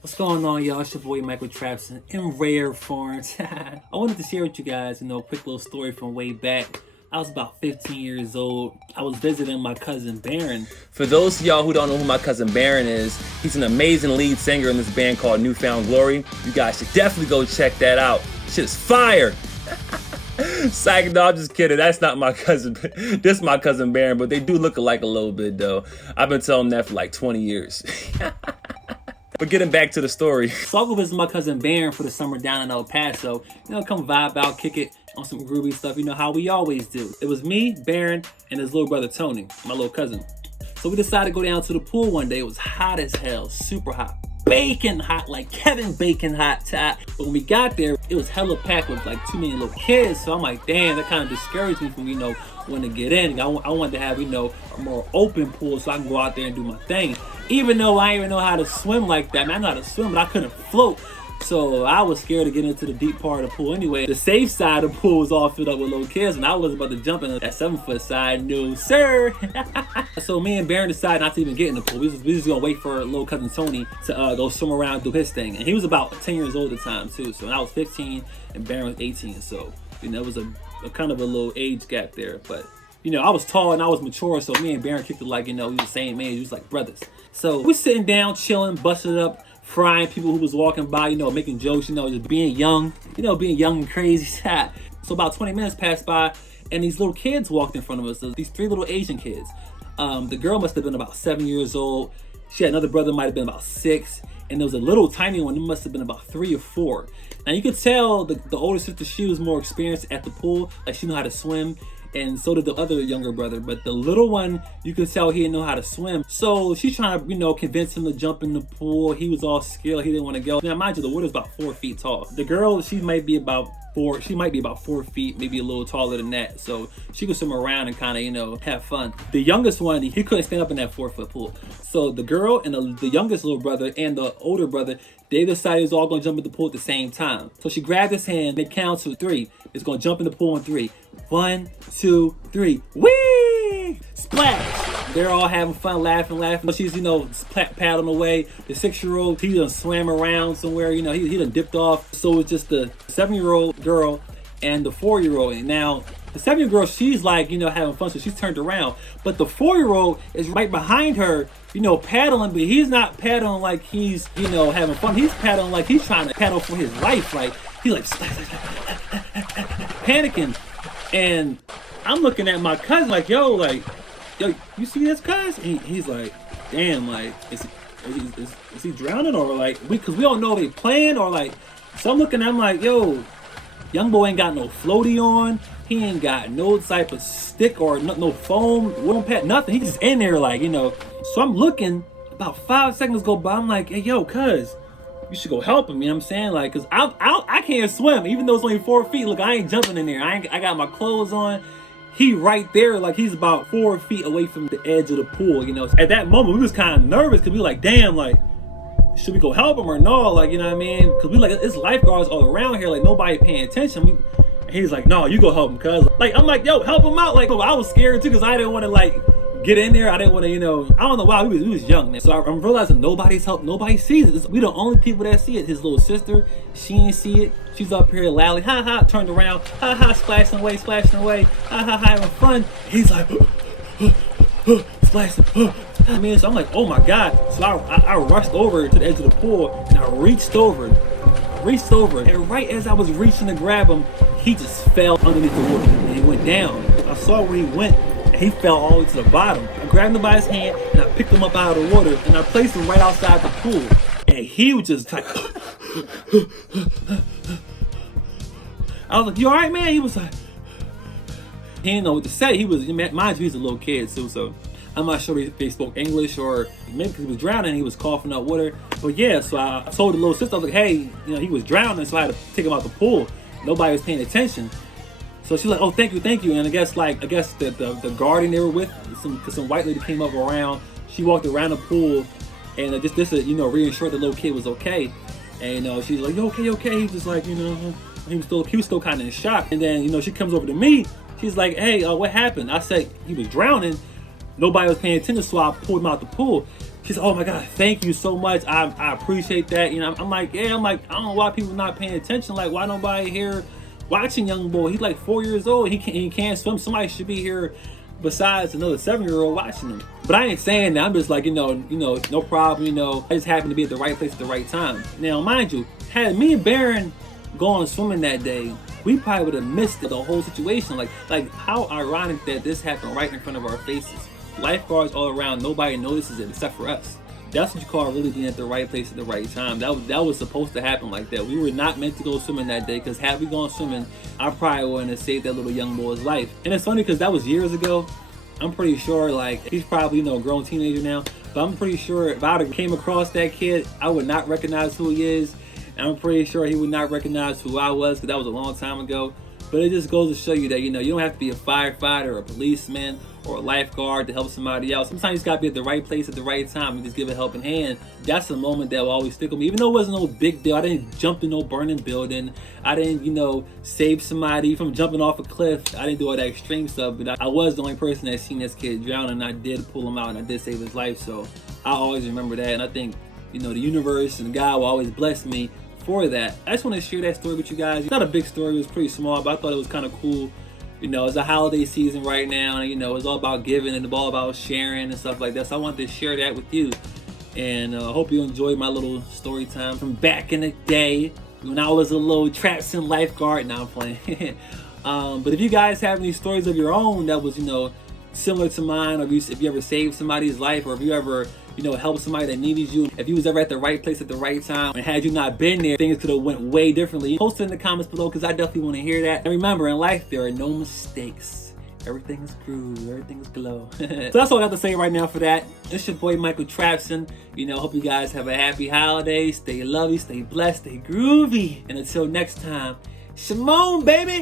What's going on, y'all? It's your boy Michael Trapson in rare forms. I wanted to share with you guys, a quick little story from way back. I was about 15 years old. I was visiting my cousin Baron. For those of y'all who don't know who my cousin Baron is, he's an amazing lead singer in this band called Newfound Glory. You guys should definitely go check that out. Shit's fire! Psych, no, I'm just kidding. That's not my cousin. This is my cousin Baron, but they do look alike a little bit, though. I've been telling that for like 20 years. But getting back to the story. So I'll go visit my cousin Baron for the summer down in El Paso. Come vibe out, kick it on some groovy stuff, how we always do. It was me, Baron, and his little brother Tony, my little cousin. So we decided to go down to the pool one day. It was hot as hell, super hot. Baking hot, like Kevin Bacon hot. But when we got there, it was hella packed with like too many little kids. So I'm like, damn, that kind of discouraged me from, when to get in. I wanted to have, a more open pool so I can go out there and do my thing. Even though I didn't even know how to swim like that. I know how to swim, but I couldn't float. So I was scared to get into the deep part of the pool anyway. The safe side of the pool was all filled up with little kids, and I was about to jump in that 7-foot side. No, sir. So me and Baron decided not to even get in the pool. We was just gonna wait for little cousin Tony to go swim around and do his thing. And he was about 10 years old at the time too. So I was 15 and Baron was 18. So it was a kind of a little age gap there. But I was tall and I was mature, so me and Baron kicked it like, we were the same age. We was like brothers. So we're sitting down, chilling, busting it up, frying people who was walking by, making jokes, just being young, being young and crazy. So about 20 minutes passed by, and these little kids walked in front of us. These 3 little Asian kids. The girl must have been about 7 years old. She had another brother, might have been about 6. And there was a little tiny one, who must have been about 3 or 4. Now you could tell the older sister, she was more experienced at the pool. Like she knew how to swim. And so did the other younger brother. But the little one, you could tell he didn't know how to swim. So she's trying to, convince him to jump in the pool. He was all scared. He didn't want to go. Now, mind you, the water's about 4 feet tall. The girl, she might be about 4 feet, maybe a little taller than that. So she could swim around and kind of, have fun. The youngest one, he couldn't stand up in that 4-foot pool. So the girl and the youngest little brother and the older brother, they decided it's all going to jump in the pool at the same time. So she grabbed his hand. They count to 3. It's going to jump in the pool on 3. 1, 2, 3. Whee! Splash! They're all having fun, laughing. She's, paddling away. The 6-year-old, he done swam around somewhere. He done dipped off. So it's just the 7-year-old girl and the 4-year-old. And now the 7-year-old girl, she's like, having fun. So she's turned around. But the 4-year-old is right behind her, paddling. But he's not paddling like he's, having fun. He's paddling like he's trying to paddle for his life. Like, he's like, panicking. And I'm looking at my cousin like, yo, you see this, cuz? He's like, damn, like, is he drowning, or like, because we don't know if they playing or like. So I'm looking at him like, yo, young boy ain't got no floaty on. He ain't got no type of stick or no foam, wooden pad, nothing. He's just in there like, So I'm looking, about 5 seconds go by. I'm like, hey, yo, cuz, you should go help him, you know what I'm saying? Like, cause I can't swim, even though it's only 4 feet. Look, I ain't jumping in there. I got my clothes on. He right there, like he's about 4 feet away from the edge of the pool, At that moment, we was kind of nervous because we like, damn, like, should we go help him or no? Like, you know what I mean? Because we like, it's lifeguards all around here, like nobody paying attention. And he's like, no, you go help him, cuz. Like, I'm like, yo, help him out. Like, I was scared too because I didn't want to like get in there. I didn't want to, I don't know why. We was young, man. So I'm realizing nobody's help. Nobody sees it. We the only people that see it. His little sister, she ain't see it. She's up here loudly, ha ha, turned around, ha ha, splashing away, ha ha, having fun. He's like, splashing. So I'm like, oh my God. So I rushed over to the edge of the pool and I reached over. And right as I was reaching to grab him, he just fell underneath the water and he went down. I saw where he went. He fell all the way to the bottom. I grabbed him by his hand and I picked him up out of the water and I placed him right outside the pool. And he was just like, I was like, you all right, man? He was like, he didn't know what to say. He was, mind you, he's a little kid too, so I'm not sure if they spoke English or maybe because he was drowning, he was coughing up water. But yeah, so I told the little sister, I was like, hey, he was drowning, so I had to take him out the pool. Nobody was paying attention. So she's like, oh, thank you. And I guess the guardian they were with, some white lady came up around. She walked around the pool and just reassured the little kid was okay. And she's like, you okay? He's just like, he was still kind of in shock. And then she comes over to me. She's like, hey, what happened? I said he was drowning. Nobody was paying attention, so I pulled him out the pool. She's, oh my God, thank you so much. I appreciate that. You know, I'm like, yeah, I don't know why people not paying attention. Like, why nobody here watching young boy? He's like 4 years old. He can't swim. Somebody should be here besides another 7-year-old watching him. But I ain't saying that. I'm just like, no problem. I just happened to be at the right place at the right time. Now, mind you, had me and Baron gone swimming that day, we probably would have missed the whole situation. Like how ironic that this happened right in front of our faces. Lifeguards all around, nobody notices it except for us. That's what you call really being at the right place at the right time. That was supposed to happen like that. We were not meant to go swimming that day, because had we gone swimming, I probably wouldn't have saved that little young boy's life. And it's funny because that was years ago. I'm pretty sure, like, he's probably, a grown teenager now, but I'm pretty sure if I came across that kid, I would not recognize who he is. And I'm pretty sure he would not recognize who I was, because that was a long time ago. But it just goes to show you that, you don't have to be a firefighter or a policeman or a lifeguard to help somebody out. Sometimes you just gotta be at the right place at the right time and just give a helping hand. That's a moment that will always stick with me. Even though it wasn't no big deal, I didn't jump in no burning building. I didn't, save somebody from jumping off a cliff. I didn't do all that extreme stuff, but I was the only person that seen this kid drown, and I did pull him out and I did save his life. So I always remember that, and I think, the universe and God will always bless me for that. I just want to share that story with you guys. It's not a big story, it was pretty small, but I thought it was kind of cool. It's a holiday season right now, and it's all about giving and all about sharing and stuff like that. So I wanted to share that with you, and I hope you enjoyed my little story time from back in the day when I was a little Trapson lifeguard. Now I'm playing. But if you guys have any stories of your own that was similar to mine, or if you ever saved somebody's life, or if you ever help somebody that needed you, if you was ever at the right place at the right time, and had you not been there, things could have went way differently. Post it in the comments below, because I definitely want to hear that. And remember, in life, there are no mistakes. Everything is groove, everything is glow. So that's all I have to say right now for that. It's your boy, Michael Trapson. Hope you guys have a happy holiday. Stay lovely, stay blessed, stay groovy. And until next time, Shimon, baby!